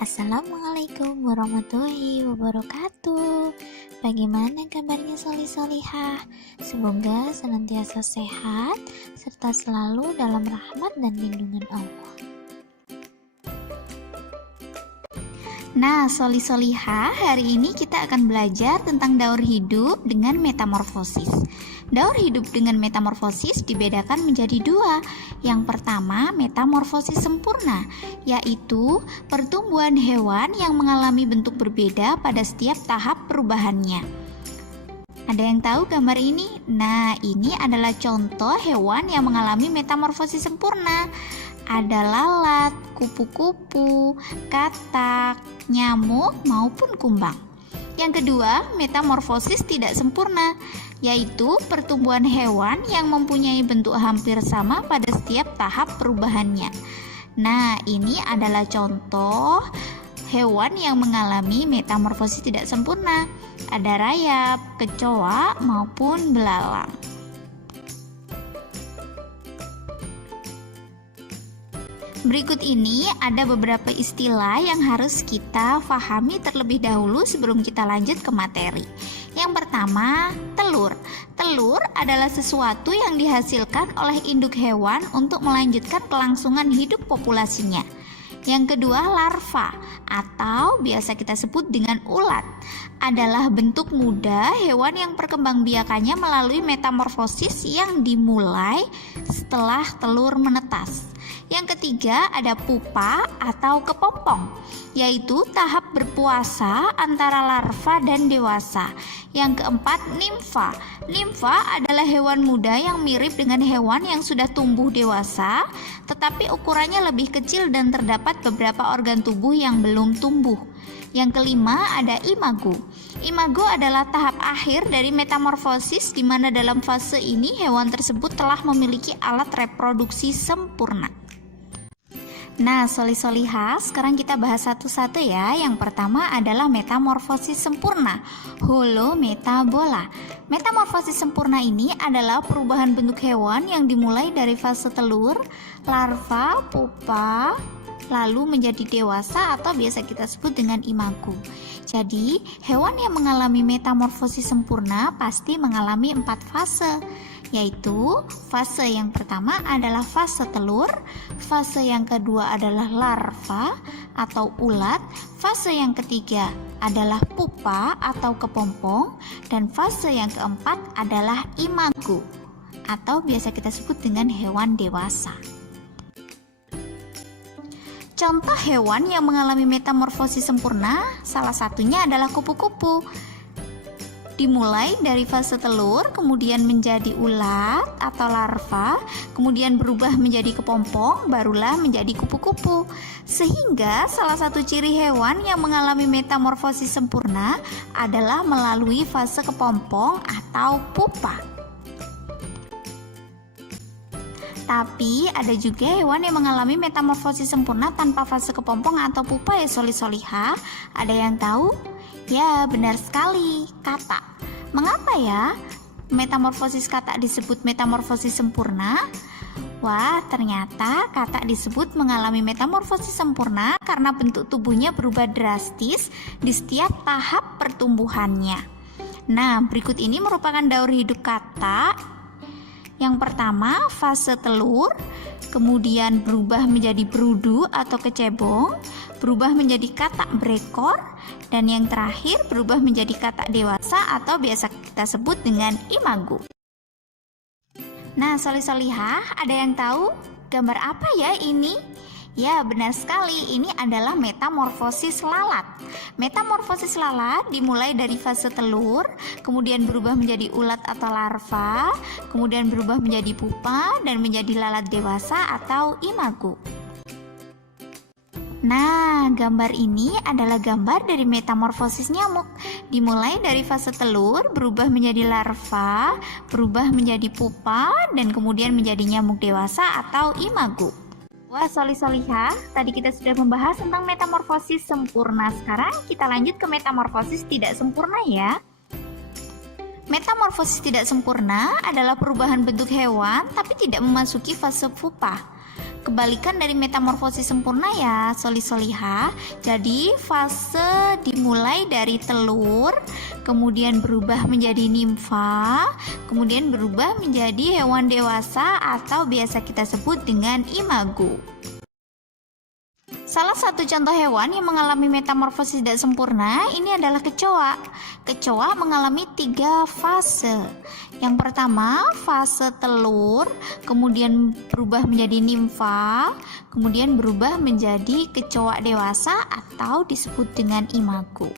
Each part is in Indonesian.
Assalamualaikum warahmatullahi wabarakatuh. Bagaimana kabarnya solih-solihah? Semoga senantiasa sehat serta selalu dalam rahmat dan lindungan Allah. Nah, solih-solihah, hari ini kita akan belajar tentang daur hidup dengan metamorfosis. Daur hidup dengan metamorfosis dibedakan menjadi dua. Yang pertama, metamorfosis sempurna, yaitu pertumbuhan hewan yang mengalami bentuk berbeda pada setiap tahap perubahannya. Ada yang tahu gambar ini? Nah, ini adalah contoh hewan yang mengalami metamorfosis sempurna. Ada lalat, kupu-kupu, katak, nyamuk, maupun kumbang. Yang kedua, metamorfosis tidak sempurna, yaitu pertumbuhan hewan yang mempunyai bentuk hampir sama pada setiap tahap perubahannya. Nah, ini adalah contoh hewan yang mengalami metamorfosis tidak sempurna. Ada rayap, kecoa, maupun belalang. Berikut ini ada beberapa istilah yang harus kita pahami terlebih dahulu sebelum kita lanjut ke materi. Yang pertama, telur. Telur adalah sesuatu yang dihasilkan oleh induk hewan untuk melanjutkan kelangsungan hidup populasinya. Yang kedua, larva atau biasa kita sebut dengan ulat adalah bentuk muda hewan yang perkembangbiakannya melalui metamorfosis yang dimulai setelah telur menetas. Yang ketiga, ada pupa atau kepompong, yaitu tahap berpuasa antara larva dan dewasa. Yang keempat, nimfa. Nimfa adalah hewan muda yang mirip dengan hewan yang sudah tumbuh dewasa, tetapi ukurannya lebih kecil dan terdapat beberapa organ tubuh yang belum tumbuh. Yang kelima, ada imago. Imago adalah tahap akhir dari metamorfosis, di mana dalam fase ini hewan tersebut telah memiliki alat reproduksi sempurna. Nah, solih-solihah, sekarang kita bahas satu-satu ya. Yang pertama adalah metamorfosis sempurna, holometabola. Metamorfosis sempurna ini adalah perubahan bentuk hewan yang dimulai dari fase telur, larva, pupa, lalu menjadi dewasa atau biasa kita sebut dengan imago. Jadi, hewan yang mengalami metamorfosis sempurna pasti mengalami 4 fase, yaitu fase yang pertama adalah fase telur, fase yang kedua adalah larva atau ulat, fase yang ketiga adalah pupa atau kepompong, dan fase yang keempat adalah imago atau biasa kita sebut dengan hewan dewasa. Contoh hewan yang mengalami metamorfosis sempurna, salah satunya adalah kupu-kupu. Dimulai dari fase telur, kemudian menjadi ulat atau larva, kemudian berubah menjadi kepompong, barulah menjadi kupu-kupu. Sehingga salah satu ciri hewan yang mengalami metamorfosis sempurna adalah melalui fase kepompong atau pupa. Tapi ada juga hewan yang mengalami metamorfosis sempurna tanpa fase kepompong atau pupa ya solih-solihah. Ada yang tahu? Ya, benar sekali, katak. Mengapa ya metamorfosis katak disebut metamorfosis sempurna? Wah, ternyata katak disebut mengalami metamorfosis sempurna karena bentuk tubuhnya berubah drastis di setiap tahap pertumbuhannya. Nah, berikut ini merupakan daur hidup katak. Yang pertama, fase telur, kemudian berubah menjadi berudu atau kecebong, berubah menjadi katak berekor, dan yang terakhir berubah menjadi katak dewasa atau biasa kita sebut dengan imago. Nah, solih-solihah, ada yang tahu gambar apa ya ini? Ya, benar sekali, ini adalah metamorfosis lalat. Metamorfosis lalat dimulai dari fase telur, kemudian berubah menjadi ulat atau larva, kemudian berubah menjadi pupa, dan menjadi lalat dewasa atau imago. Nah, gambar ini adalah gambar dari metamorfosis nyamuk. Dimulai dari fase telur, berubah menjadi larva, berubah menjadi pupa, dan kemudian menjadi nyamuk dewasa atau imago. Wah, solih-solihah, tadi kita sudah membahas tentang metamorfosis sempurna. Sekarang kita lanjut ke metamorfosis tidak sempurna ya. Metamorfosis tidak sempurna adalah perubahan bentuk hewan tapi tidak memasuki fase pupa. kebalikan dari metamorfosis sempurna ya soli-soliha. Jadi fase dimulai dari telur, kemudian berubah menjadi nimfa, kemudian berubah menjadi hewan dewasa atau biasa kita sebut dengan imago. Salah satu contoh hewan yang mengalami metamorfosis tidak sempurna ini adalah kecoa. Kecoa mengalami 3 fase. Yang pertama, fase telur, kemudian berubah menjadi nimfa, kemudian berubah menjadi kecoa dewasa atau disebut dengan imago.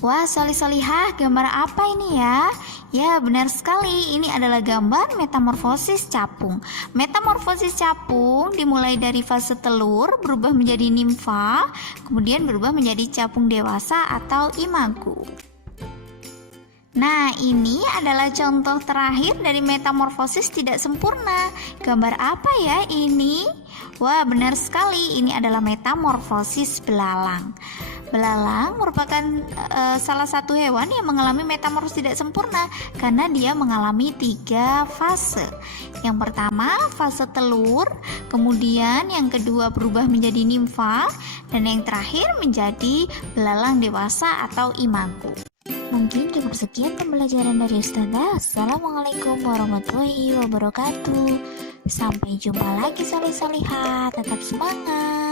Wah, soli-solihah, gambar apa ini ya? Ya, benar sekali. Ini adalah gambar metamorfosis capung. Metamorfosis capung dimulai dari fase telur, berubah menjadi nimfa, kemudian berubah menjadi capung dewasa atau imago. Nah, ini adalah contoh terakhir dari metamorfosis tidak sempurna. Gambar apa ya ini? Wah, benar sekali. Ini adalah metamorfosis belalang. Belalang merupakan salah satu hewan yang mengalami metamorfosis tidak sempurna karena dia mengalami 3 fase. Yang pertama fase telur, kemudian yang kedua berubah menjadi nimfa, dan yang terakhir menjadi belalang dewasa atau imago. Mungkin cukup sekian pembelajaran dari Ustazah. Assalamualaikum warahmatullahi wabarakatuh. Sampai jumpa lagi soli-solihat. Tetap semangat.